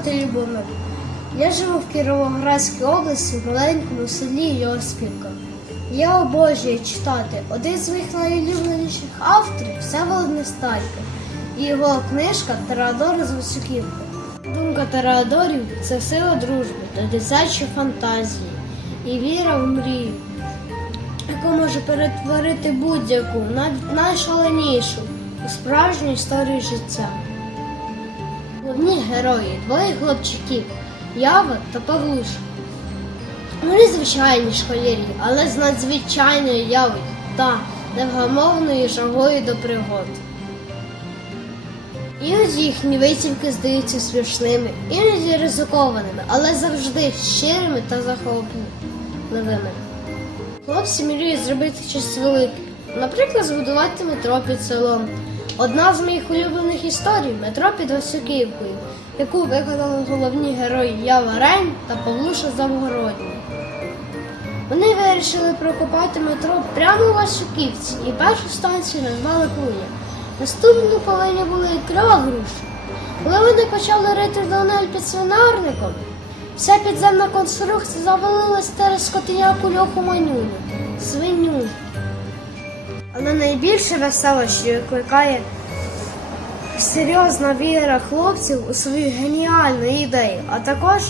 звати Любомир. Я живу в Кіровоградській області в маленькому селі Йоспівка. Я обожнюю читати. Один з моїх найулюбленіших авторів Всеволод Нестайко. І його книжка Терадор з Високівки. Думка Терадорів це сила дружби та дитячі фантазії і віра в мрію, яка може перетворити будь-яку, навіть найшаленішу, у справжню історію життя. Головні герої двоє хлопчиків Ява та Павлуша. Вони звичайні школярі, але з надзвичайною явою та невгамовною жагою до пригод. Іноді їхні витівки здаються смішними, іноді ризикованими, але завжди щирими та захопливими. Хлопці мріють зробити щось велике, наприклад, збудувати метро під селом. Одна з моїх улюблених історій метро під Васюківкою, яку виконали головні герої Ява Рень та Павлуша Завгородній. Вони вирішили прокопати метро прямо у Васюківці і першу станцію назвали Куня. Наступну повинні були крила груші. Коли вони почали рити тунель під свинарником, вся підземна конструкція завалилась через скотиняку льоху манюню, свиню. Але найбільше весело, що викликає серйозна віра хлопців у свою геніальну ідею, а також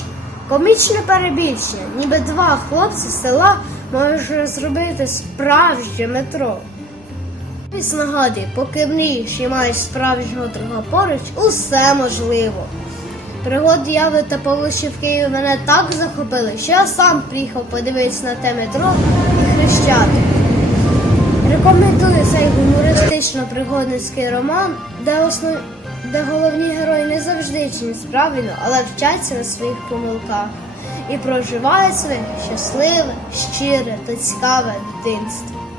комічне перебільшення, ніби два хлопці з села можуть зробити справжнє метро. Ось нагадує, поки мрієш і маєш справжнього друга поруч, усе можливо. Пригоди Яви та Павлуші в Києві мене так захопили, що я сам приїхав подивитися на те метро і хрещати. Рекомендую цей гумористично-пригодницький роман, де, основ... де головні герої не завжди чинять правильно, але вчаться на своїх помилках і проживають своє щасливе, щире та цікаве дитинство.